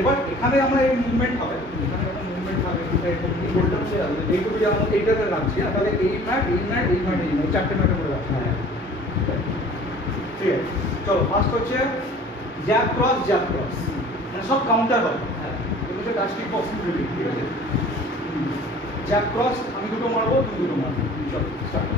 এবার এখানে আমরা এই মুভমেন্ট হবে, এখানে একটা মুভমেন্ট হবে, এইটুকু যেমন এইটাতে রাখছি, তাহলে এই ম্যাট এই ম্যাট এই ম্যাট এই ম্যাট চারটে ম্যাটে করে রাখছি। ঠিক আছে, চলো ফার্স্ট হচ্ছে জ্যাব ক্রস মানে সব কাউন্টার হবে। এগুলো হচ্ছে ডাস্টিক বক্সিং ড্রিলিং, ঠিক আছে। জ্যাব ক্রস আমি দুটো মারবো, তুমি দুটো মারবো, চলো স্টার্ট।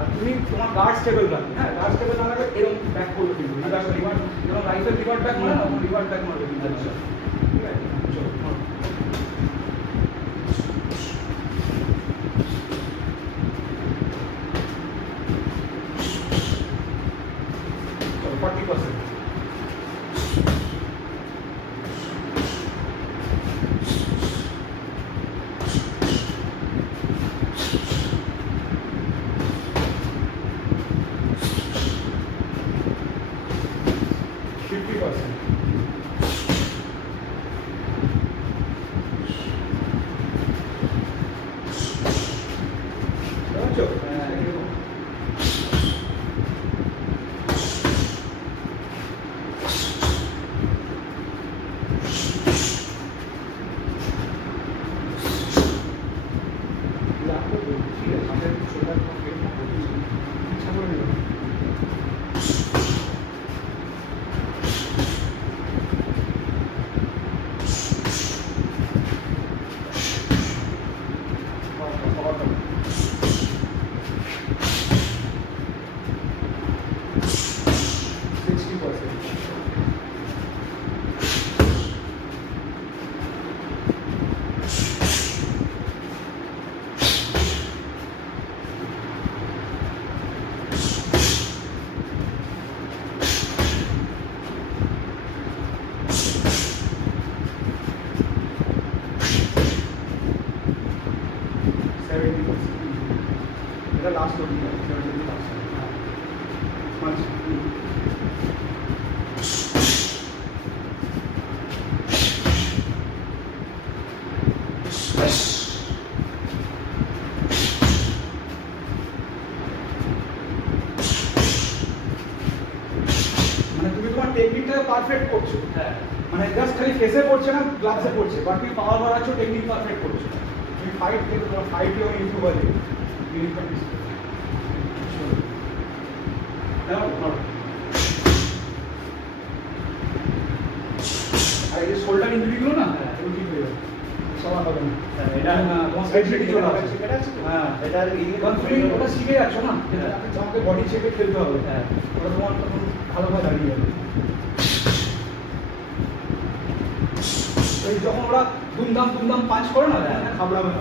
আর তুমি তোমার গার্ড স্টেবল রাখবে, হ্যাঁ গার্ড স্টেবল না রাখবে এরকম ব্যাক করবে, কিন্তু রিভার যেমন রাইফেল রিভার ব্যাক মানে না, রিভার ব্যাক মারবে কিন্তু। আচ্ছা ঠিক আছে, চলো মারো। চলো 40%। এটা লাস্ট করতে হবে 70%। মানে তুমি তোমার টেকনিকটা পারফেক্ট করছো, হ্যাঁ মানে জাস্ট খালি ফেসে পড়ছে না, গ্লাভসে পড়ছে, বাট তুমি পাওয়ার বাড়াচ্ছ, টেকনিক পারফেক্ট করছো। তুমি ফাইট দেখো, তোমার ফাইট এবং ইউটিউবার প্র্যাকটিস আর এই যে শোল্ডার ইঞ্জুরিগুলো না, এগুলো ঠিক হয়ে যাবে, সবার হবে না। এটা তোমার সাইড থেকে চলে আসছে, হ্যাঁ এটা তুমি ওটা শিখে যাচ্ছ না, তোমাকে বডি চেপে খেলতে হবে, হ্যাঁ ওটা তোমার তখন ভালোভাবে দাঁড়িয়ে যাবে। এই যখন ওরা দুমদাম পাঁচ করে না, খাবড়াবে না,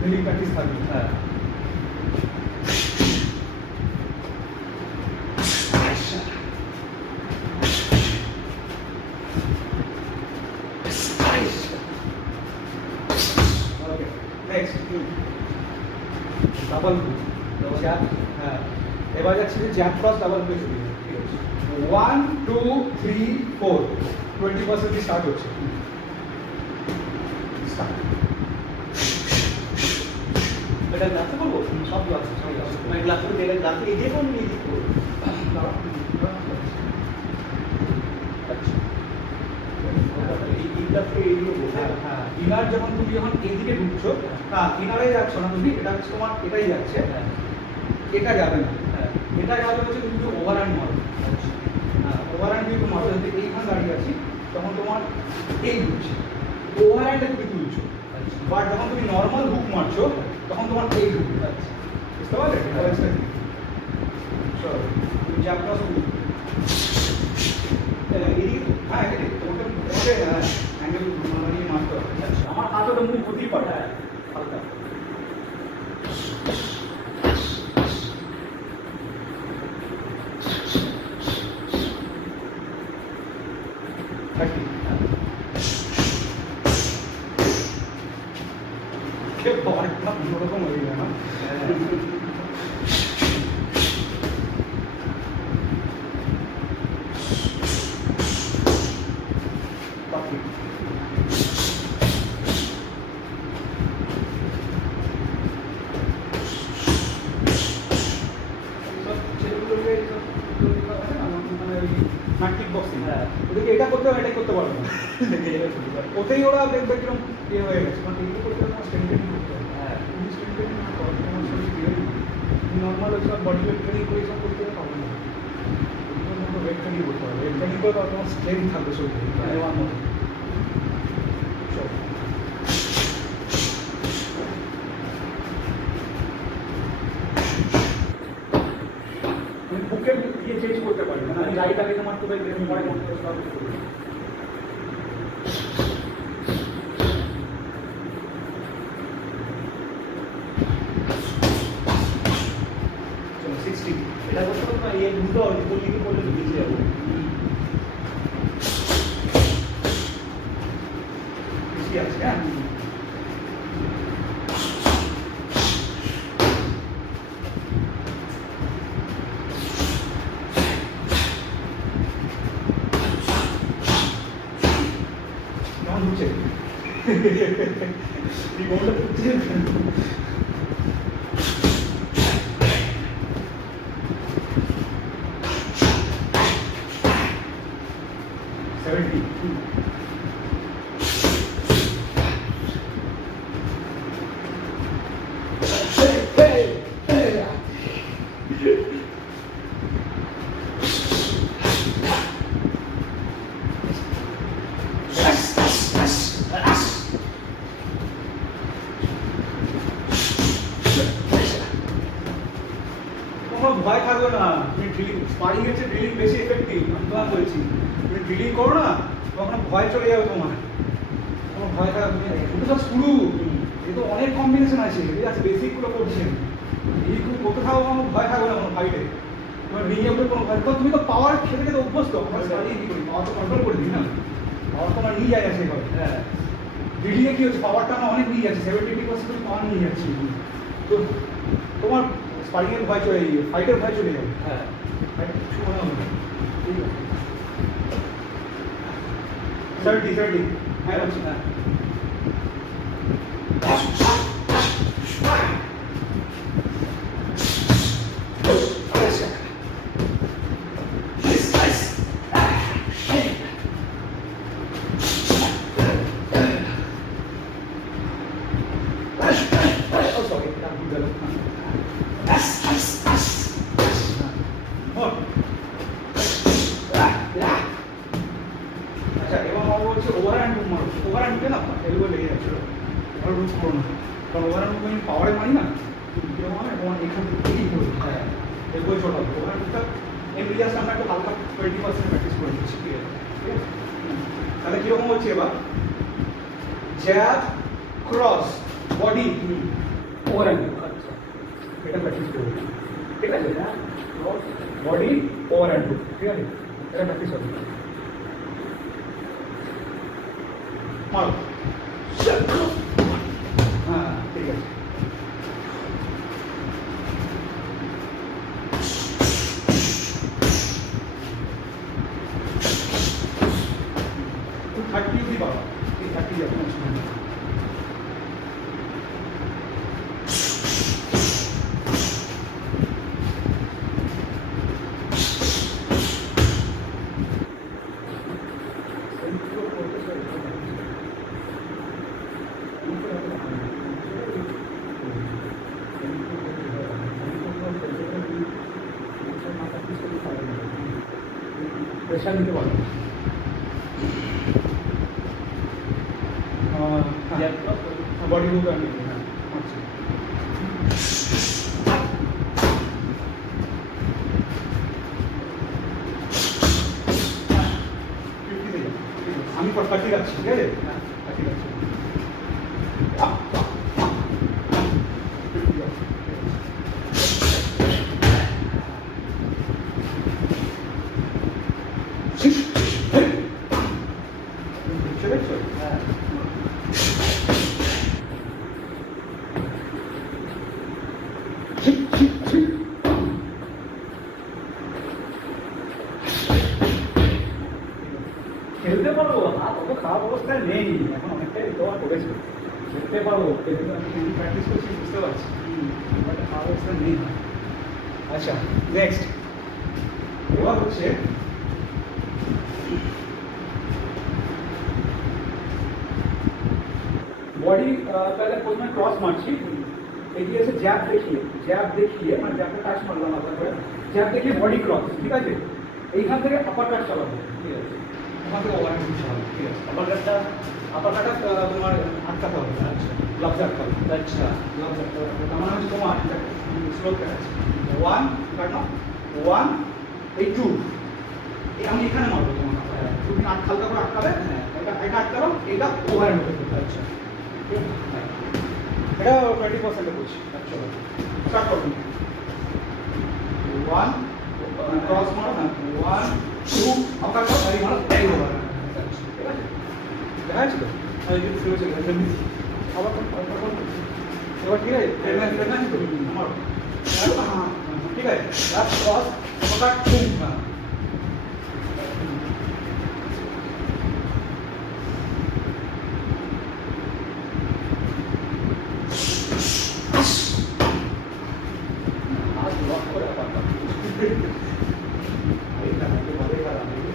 ডেলি প্র্যাকটিস থাকবে। হ্যাঁ ডাবল জ্যাব, হ্যাঁ এবার যাচ্ছে যে জ্যাব ক্রস ডাবল প্লেস। ঠিক আছে, 1 2 3 4 20% স্টার্ট হচ্ছে। এটা গ্লাসে করবো, সব গ্লাস মানে গ্লাসে তেলের গ্লাসে এই যে কোন মিউজিক করবো। ইনার যখন তুমি যখন এইদিকে ঢুকছো, হ্যাঁ ইনারে যাচ্ছ না তুমি, এটা হচ্ছে তোমার এটাই যাচ্ছে, এটা যাবে না, এটা যাবে হচ্ছে তুমি যদি ওভার হ্যান্ড মারো। হ্যাঁ ওভার হ্যান্ড যদি মারো, যদি এইখানে দাঁড়িয়ে আছি তখন তোমার এই ঢুকছে, ওভার হ্যান্ডে তুমি তুলছো, বাট যখন তুমি নর্মাল হুক মারছো তখন তোমার এই হুক যাচ্ছে, বুঝতে পারলে? তুমি জ্যাব ক্রস হ্যাঁ এদিকে তোমাকে অ্যাঙ্গেল মারিয়ে মারতে হবে। আমার হাতটা মুখ হতেই পারে হালকা। অনেকটা অন্যরকম হয়ে যায় না? কিক বক্সিং হ্যাঁ। ওদেরকে এটা করতে হবে এটাই করতে পারবে না ওতেই ওরা দেখবে কিরকম ইয়ে হয়ে গেছে কারণ এগুলো করতে হবে তোমার স্ট্রেন্থ ট্রেনিং করতে হবে হ্যাঁ। তুমি স্ট্রেন্থ ট্রেনিং না করো তোমার শরীর ক্লিয়ার নর্মাল সব বডি ওয়েট ট্রেনিং করে সব করতে হবে না ওয়েট ট্রেনিং করতে হবে ওয়েট ট্রেনিং করে তোমার স্ট্রেংথ থাকবে শরীরে নেওয়ার মতো বুকের ইয়ে চেঞ্জ করতে পারি মানে আমি রাইট আগে তোমার তো আমি পরে মনে করে সব করতে পারি। চলো 60 এটা করতে পারবো না, ইয়ে বুঝতে হবে, বললি কি করলে বেঁচে যাবো। বেশি আছে হ্যাঁ কেমন হচ্ছে এই গোলটা হচ্ছে 70 কোনো ভয় থাকবে না তুমি ড্রিলিং স্পারিং এর চেয়ে ড্রিলিং বেশি এফেক্টিভ আমি তোমাকে বলছি তুমি ড্রিলিং করো না তখন ভয় চলে যাবে তোমার কোনো ভয় থাকবে না ওটা তো শুরু এ তো অনেক কম্বিনেশন আছে ঠিক আছে বেসিকগুলো করছেন এই খুব করতে থাকো কোনো ভয় থাকবে না কোনো ফাইটে তোমার রিংয়ের উপরে কোনো ভয় কারণ তুমি তো পাওয়ার খেতে খেতে অভ্যস্ত আমরা স্পারিং কি করি পাওয়ার তো কন্ট্রোল করে দিই না পাওয়ার তো আমার নিয়ে যায় আছে এভাবে হ্যাঁ। ড্রিলিংয়ে কি হচ্ছে পাওয়ারটা আমার অনেক নিয়ে যাচ্ছে 70-80% পাওয়ার নিয়ে যাচ্ছি তো তোমার স্পারিংয়ের ভয় চলে যাবে ফাইটের ভয় চলে যাবে হ্যাঁ। ফাইটের কিছু মনে হবে না ঠিক আছে 30 হ্যাঁ বলছি হ্যাঁ। Oh, sorry, এটা ভুল গেল। আচ্ছা এবার বাবু হচ্ছে ওভার হ্যান্ড মুভ মারো ওভার হ্যান্ডে না এলবো লেগে যাচ্ছিল ওভার মুভ করো না কারণ ওভার হ্যান্ড মুভ পাওয়ারে মারি না কিরকম হবে তোমার এখান থেকে এই করবে হ্যাঁ এলবো ছোট হবে ওভার হ্যান্ডটা এমনি জাস্ট আমরা একটু হালকা 20% প্র্যাকটিস করে দিচ্ছি ঠিক আছে ঠিক আছে তাহলে কিরকম হচ্ছে এবার jab cross body over hand আচ্ছা। এটা প্র্যাকটিস করবে ঠিক আছে বডি ওভার হ্যান্ড ঠিক আছে এটা প্র্যাকটিস হবে মারো হ্যাঁ ঠিক আছে তুই 30 অব্দি পাবা এই 30 যখন আসবে প্রেশার নিতে পারবে বডি মুভ আমি হ্যাঁ আচ্ছা আমি 30 যাচ্ছি ঠিক আছে হ্যাঁ 30 যাচ্ছি হ্যাঁ। খেলতে পারবো হাত অত খারাপ অবস্থায় নেই এখন অনেকটাই রিকভার করেছে খেলতে পারবো কিন্তু আমি প্র্যাকটিস করছি বুঝতে পারছি বাট খারাপ অবস্থায় নেই আচ্ছা নেক্সট এবার হচ্ছে বডি তাহলে প্রথমে ক্রস মারছি, এগিয়ে এসে জ্যাব দেখিয়ে মানে জ্যাবটা টাচ মারলাম আলাদা করে, জ্যাব দেখিয়ে বডি ক্রস, ঠিক আছে? এইখান থেকে আপার কাট চালাবো, ঠিক আছে? ওখান থেকে ওভার হ্যান্ড চালাবো, ঠিক আছে? আপার কাটটা তোমার আটকাতে হবে, আচ্ছা গ্লাভস আটকাবে, আচ্ছা গ্লাভস আটকাবে। তার মানে হচ্ছে তোমার স্লো আছে 1 কাট না 1 এই 2 আমি এখানে মারবো তোমার, তুমি হালকা করে আটকাবে, এটা আটকালাম, এটা ওভার হ্যান্ড হবে, আচ্ছা এটা 20% বলছি। আচ্ছা স্টার্ট করুন, 1 ক্রস মারো না, 1 2 আপার কাট এই মারো এই ওভার, আচ্ছা ঠিক আছে? দেখা যাচ্ছে তো এই যে শুরু হচ্ছে আবার এবার ঠিক আছে? ফেরনা তো আমার ঠিক আছে, লাস্ট ক্রস আপার কাট 2 হ্যাঁ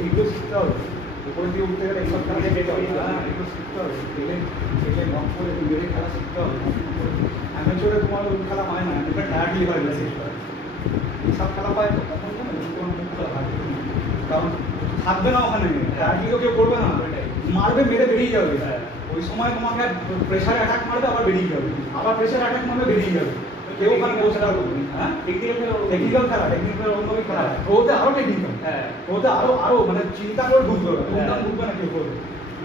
এইগুলো শিখতে হবে, উপরে দিয়ে উঠতে গেলে এইসব খেলা শিখতে হবে, এগুলো শিখতে হবে, খেলে নক করে মেরে খেলা শিখতে হবে। অ্যামেচরে তোমার ওই খেলা হয় না, এটা টায়ার্ডলি হয় বেশি, এইসব খেলা পায় তো তখন না তোমার মুখ খেলা হয়, কারণ থাকবে না ওখানে, টায়ার্ডলিও কেউ করবে না, মারবে মেরে বেরিয়ে যাবে, ওই সময় তোমাকে প্রেশার অ্যাটাক মারবে আবার বেরিয়ে যাবে, আবার প্রেশার অ্যাটাক মারবে বেরিয়ে যাবে, কেউ ওখানে বসে থাকবে। হ্যাঁ টেকনিক্যাল খেলা, টেকনিক্যাল অন্যভাবে খেলা, ওতে আরো টেকনিক্যাল, হ্যাঁ ওতে আরো মানে চিন্তা করে ঢুকবে, ঢুকবে না কেউ করবে,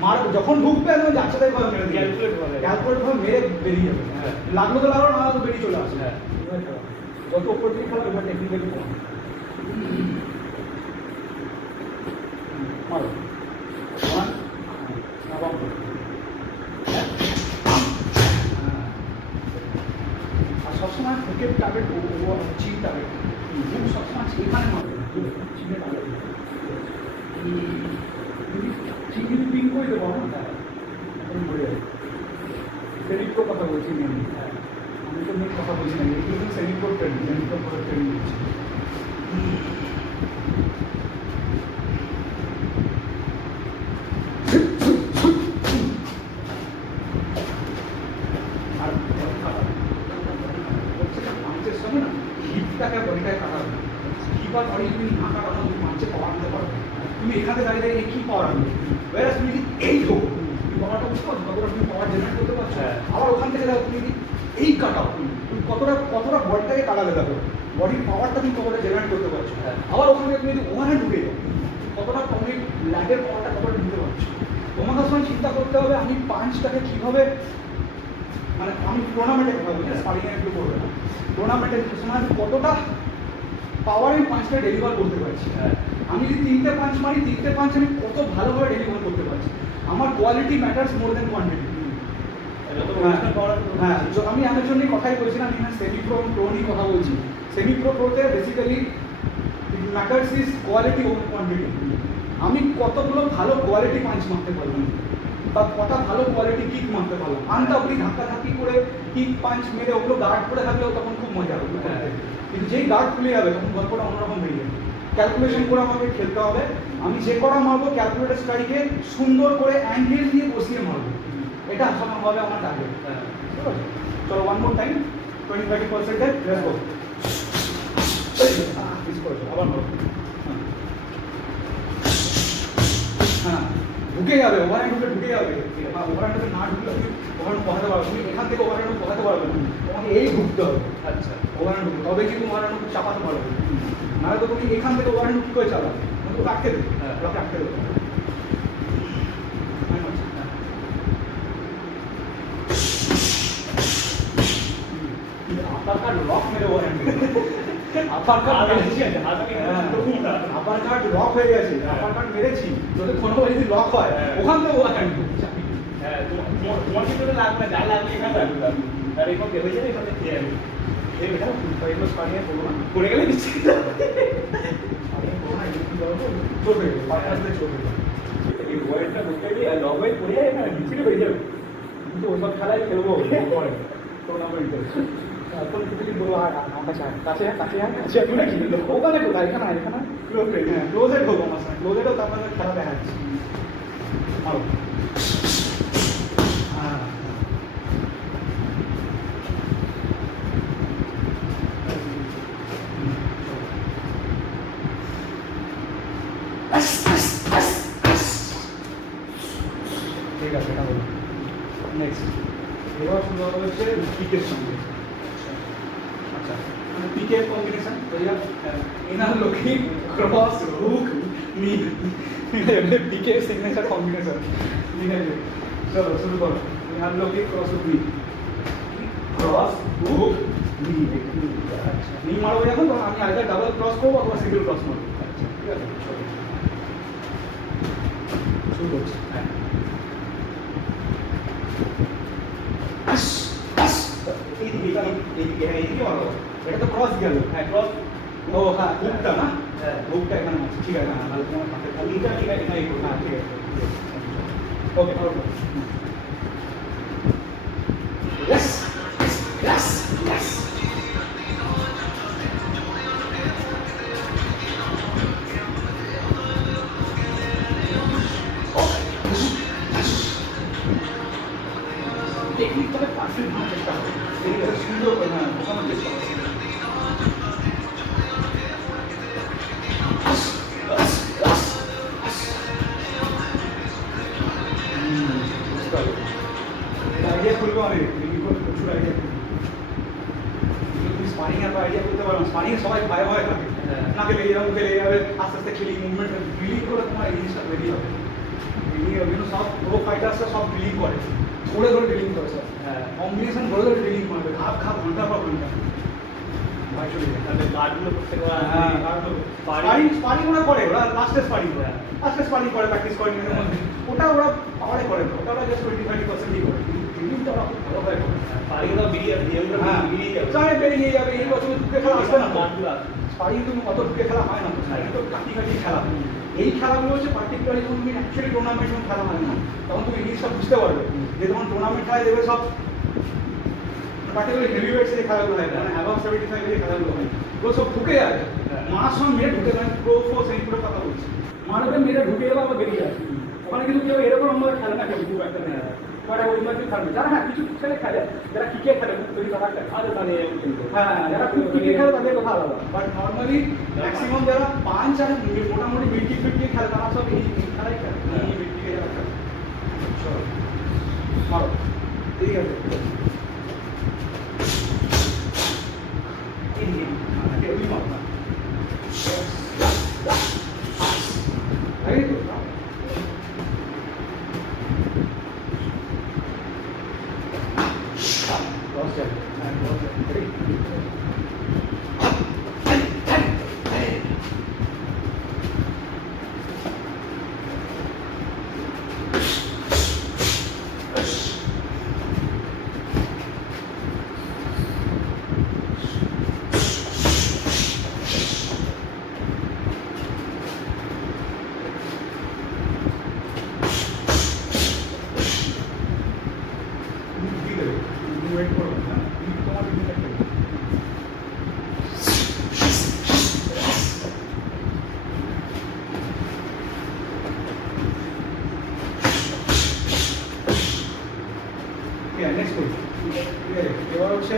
মার যখন ঢুকবে একদম যাচ্ছে তাই ভাবে মেরে ক্যালকুলেট ভাবে মেরে বেরিয়ে যাবে, লাগলো তো লাগলো, না তো বেরিয়ে চলে আসে। যত উপর থেকে খেলা এবার টেকনিক্যালি মারো আর সবসময় হুকের টার্গেট চিপ টার্গেট, হুক সবসময় এখানে মারবে, চিপে টার্গেট যদি পিং করে দেবো না তখন মরে যাবে। সেমিপ্রো কথা বলছি মেনলি, আমি তো মেন কথা বলছি না, এগুলো সেমিপ্রো ট্রেনিং, সেমিপ্রো ট্রেনিং দিচ্ছি। আর পাঞ্চের সঙ্গে না হিপটাকে বডিটাকে কাটাবে, হিপ আর বডি তুমি না কাটানো তুমি পাঞ্চে পাওয়ার আনতে পারবে, তুমি এখানে দাঁড়িয়ে দাঁড়িয়ে কি পাওয়ার আনবে, ওয়ারাস তুমি এই ঢোকো, তুমি পাওয়ারটা বুঝতে পারছো, কতটা তুমি পাওয়ার জেনারেট করতে পারছো, আবার ওখান থেকে দেখো তুমি এই কাটাও, তুমি কতটা বডিটাকে কাটালে দেখো, বডির পাওয়ারটা তুমি কতটা জেনারেট করতে পারছো, আবার ওখান থেকে তুমি যদি ওখানে ঢুকে যাও কতটা তুমি ল্যাগের পাওয়ারটা কতটা ঢুকতে পারছো। তোমাকে সময় চিন্তা করতে হবে আমি পাঞ্চটাকে কীভাবে, মানে আমি টুর্নামেন্টে কথা বলছি, স্পারিংয়ে একটু করবে না, টুর্নামেন্টের সময় আমি কতটা পাওয়ারে পাঁচটা ডেলিভার করতে পারছি, আমি যদি 3টে পাঁচ মারি 3টে পাঁচ আমি কত ভালোভাবে ডেলিভার করতে পারছি, আমার কোয়ালিটি ম্যাটার্স মোর দেন কোয়ান্টিটি। হ্যাঁ আমি আমার জন্যই কথাই বলছি না, আমি এখানে সেমি প্রো প্রো নিয়ে কথা বলছি। সেমি প্রোতে basically matters is quality over quantity, আমি কতগুলো ভালো কোয়ালিটি পাঞ্চ মারতে পারলাম বা কটা ভালো কোয়ালিটি কিক মারতে পারলাম, আনতাবলি ধাক্কাধাক্কি করে কিক পাঞ্চ মেরে ওগুলো গার্ড করে থাকলেও তখন খুব মজা হবে, কিন্তু যেই গার্ড খুলে যাবে তখন গল্পটা অন্যরকম হয়ে যাবে। ক্যালকুলেশন করে আমাকে খেলতে হবে, আমি যে কটা মারবো ক্যালকুলেটর স্ট্রাইকে সুন্দর করে অ্যাঙ্গেল দিয়ে বসিয়ে মারবো, এটা আসানো হবে আমার টার্গেট। ঠিক আছে, চলো one more time 20-30% let's go. আবার মারো, হ্যাঁ ঢুকে যাবে, ওভারহ্যান্ড ঢুকে যাবে, ওভারহ্যান্ডে না ঢুকলে তুমি ওভারহ্যান্ড পকাতে পারবে, তুমি এখান থেকে ওভারহ্যান্ড পকাতে পারবে না, তোমাকে এই ঢুকতে হবে। আচ্ছা ওভারহ্যান্ড ঢুকতে তবে কিন্তু ওভারহ্যান্ড চাপাতে পারবে, নাহলে তো তুমি এখান থেকে ওভারহ্যান্ড কী করে চালাবে, তুমি তো রাখতে দেবে, ব্লকে রাখতে দেবে। আপার কার্ড লক মেরে ওভারহ্যান্ড, আপার কার্ড লক হয়ে গেছে, আপার কার্ড মেরেছি যদি কোনো যদি লক হয় ওখান থেকে ওভারহ্যান্ড। হ্যাঁ তোমার কিন্তু লাগবে, যা লাগবে এখানে লাগবে, আর এখন হয়ে যাবে এখানে খেয়ে যাবে, এই বেটা এগুলো স্পারিংয়ে করবো না, পড়ে গেলে দিচ্ছি চলবে পাঁচটা চলবে, এই ওয়াইডটা ঢুকে দিয়ে লক হয়ে পড়ে যায় এখানে বিচ্ছিরি হয়ে যাবে, কিন্তু ওইসব খেলায় খেলবো পরে টুর্নামেন্টে, এখন যদি বলবো আমার কাছে কাছে কাছে ওখানে কোথায়, এখানে এখানে ক্লোজেড হোক আমার সঙ্গে, ক্লোজেডও তারপরে খেলা দেখা যাচ্ছে। হ্যাঁ ঠিক আছে, এটা বলো। নেক্সট এবার শুরু হবে হচ্ছে পিকের সঙ্গে। আচ্ছা, মানে পিকের কম্বিনেশন তো এনার লোকে ক্রস হুক নি পিকের সিগনেচার কম্বিনেশন। ঠিক আছে, চলো শুরু করো। এনার লোকে ক্রস হুক নি, ক্রস হুক নি। আচ্ছা, নি মারবো যখন, তখন আমি আগে ডাবল ক্রস করবো অথবা সিঙ্গেল ক্রস মারবো। আচ্ছা, ঠিক আছে, চলো শুরু করছি। হ্যাঁ, এইদিকে মারো। এটা তো ক্রস গেল। হ্যাঁ, ক্রস। ও হ্যাঁ, হুকটা না? হ্যাঁ। হুকটা এখানে আছে, ঠিক আছে। হ্যাঁ, তাহলে তোমার হাতে এইটা ঠিক আছে, না এই করো। হ্যাঁ, ঠিক আছে। ওকে, ইয়েস ইয়েস ইয়েস। টেকনিক তবে পারফেক্ট হওয়ার চেষ্টা করো। এটা সুন্দর করে না বোঝানোর চেষ্টা করো। বুঝতে পারলো। আইডিয়া করবে অনেক, প্রচুর আইডিয়া করবে। তুমি স্পারিং এত আইডিয়া করতে পারো না। স্পারিং সবাই ভয়ে ভয়ে থাকে, নাকে লেগে যাবে, মুখে লেগে যাবে, আস্তে আস্তে খেলি মুভমেন্ট ড্রিলিং করে তোমার এই জিনিসটা রেডি হবে। ড্রিলিং হবে, কিন্তু সব প্রো ফাইটার্সরা সব ড্রিলিং করে, ধরে ধরে ড্রিলিং করে সব। কম্বিনেশন ধরে ধরে ড্রিলিং করবে, ঘাপ ঘাপ, ঘন্টার পর ঘন্টা। ভাই চলে যায়। তাহলে গার্ডগুলো করতে হ্যাঁ, স্পারিং ওরা করে, ওরা লাস্টে স্পারিং করে, লাস্টে স্পারিং করে, প্র্যাকটিস করে নিজের মধ্যে। ওটা ওরা পাওয়ারে করে না, ওটা ওরা জাস্ট 20-30%ই করে। ট্রেনিংটা ওরা খুব ভালোভাবে করে। পারিগুলো বেরিয়ে হ্যাঁ, বেরিয়ে যাবে। সবাই বেরিয়ে যাবে। এই বছর ঢুকে খেলা আসবে না তো। গার্ডগুলো আসবে। স্পারিং তো অত ঢুকে খেলা হয় না তো, স্পারিং তো কাটি কাটি খেলা। এই খেলাগুলো হচ্ছে পার্টিকুলারলি যখন তুমি অ্যাকচুয়ালি টুর্নামেন্ট যখন খেলা হয় না, তখন তুমি এই জিনিসটা বুঝতে পারবে যে তখন টুর্নামেন্ট খেলায় দেবে সব পার্টিকুলার হেভিওয়েটস এই খেলাগুলো হয়, মানে অ্যাবাভ 75 এই খেলাগুলো হয়, ওগুলো সব ঢুকে যায়। মার সঙ্গে মেরে ঢুকে যায়, প্রো ফোর্স এই পুরো কথা বলছি। মারবে মেরে ঢুকে যাবে, আবার বেরিয়ে যায়। ওখানে কিন্তু কেউ এরকম আমার খেলে না, কেউ খুব একটা নেই। ওরা ওই মাঝে খেলবে যারা, হ্যাঁ কিছু ছেলে খেলে যারা ক্রিকেট খেলে, তৈরি করা খেলে, আরে মানে হ্যাঁ যারা খুব ক্রিকেট খেলে তাদের কথা আলাদা। বাট নর্মালি ম্যাক্সিমাম যারা পাঁচ আর মোটামুটি মিডকিক ফিডকিক খেলে, তারা সব এই খেলাই খেলে। এই মিডকিকে যারা খেলে, চলো মারো। ঠিক আছে, কেউই মারো না। Very good. Cross check. And cross check. Ready? Wait করো না, তুমি তোমার দিকে দেখো। ঠিক আছে, নেক্সট করি। ঠিক আছে, এবার হচ্ছে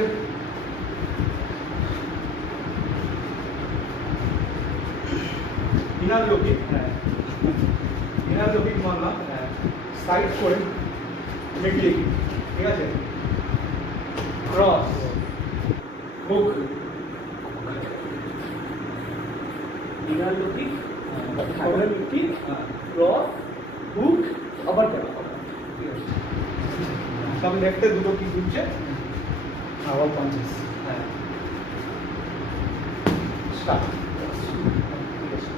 ইনার লুকিং। হ্যাঁ, ইনার লুকিং মারলাম, সাইড করে মিড লিগ, ঠিক আছে, cross hook, inner looking, outer looking, cross, hook, আবার খেলা। ঠিক আছে, সব লেফটে দুটো কি ঘুরছে, আবার পাঞ্চেস। হ্যাঁ, স্টার্ট। ঠিক আছে,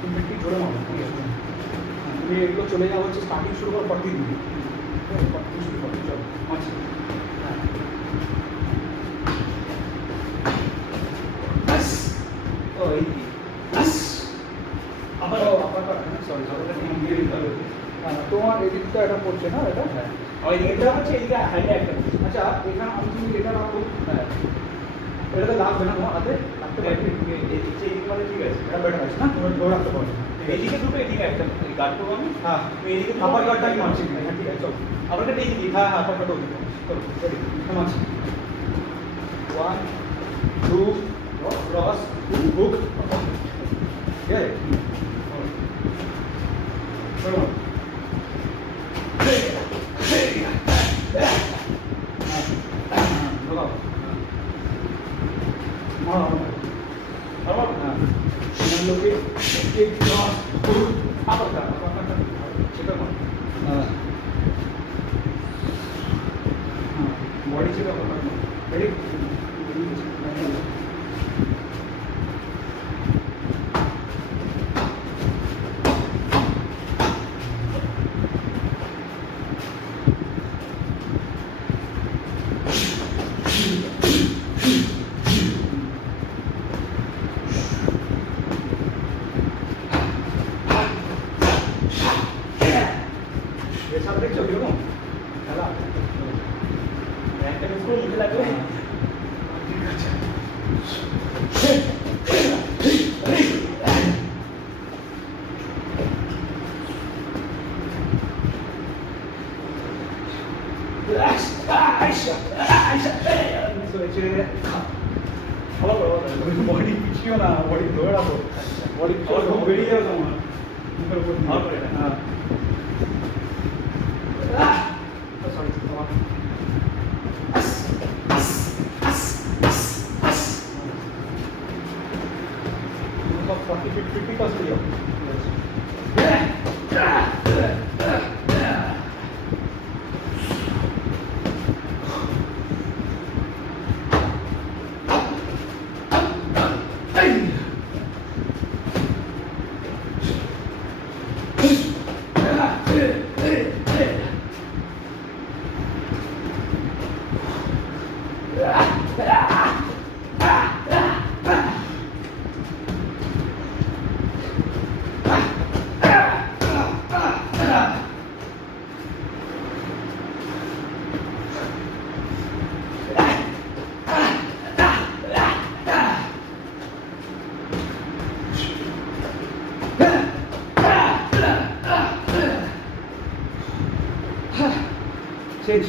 তুমি একটু জোরে মারো। ঠিক আছে, তুমি এগুলো চলে যাওয়া হচ্ছে স্টার্টিং শুরু কর 40 দিন। 40 শুরু করো, চলো মারছি। হ্যাঁ, ব্যাস। ও এই ব্যাস। আবার আবার সরি তোমার এদিকটা এটা পড়ছে না, এটা হ্যাঁ, ওই দিকে হচ্ছে এইদিকে হাইডে একটা। আচ্ছা, এখানে আমি তুমি এটা রাখো। হ্যাঁ, এটাতে লাগবে না তোমার হাতে, রাখতে পারবে। এইদিকে মানে ঠিক আছে। এটা বেটার আছে না, তুমি ধরে রাখতে পারবে। এইদিকে দুটো, এদিকে একটা গার্ড করবো আমি। হ্যাঁ, তুমি এইদিকে আপার কার্ডটাই মারছি। হ্যাঁ, ঠিক আছে, চলো। আবার একটা এইদিকে। হ্যাঁ হ্যাঁ, আপার কার্ডও চলো, রেডি, মারছি। 1 2 ক্রস হুক ঠিক আছে করো ঢোকাও মারো আমার লোকে ক্রস হুক আবার সেটা মানে বডি চেক রেডি এসব দেখছো কিরকম খেলা একটা মিস করে মুখে লাগবে ঠিক আছে বডি পিছিও না বডি ধরে রাখো বডি বেরিয়ে যাবে তোমার মুখের উপর ভালো করে না। হ্যাঁ সরি তোমার 40-50% যাও Change.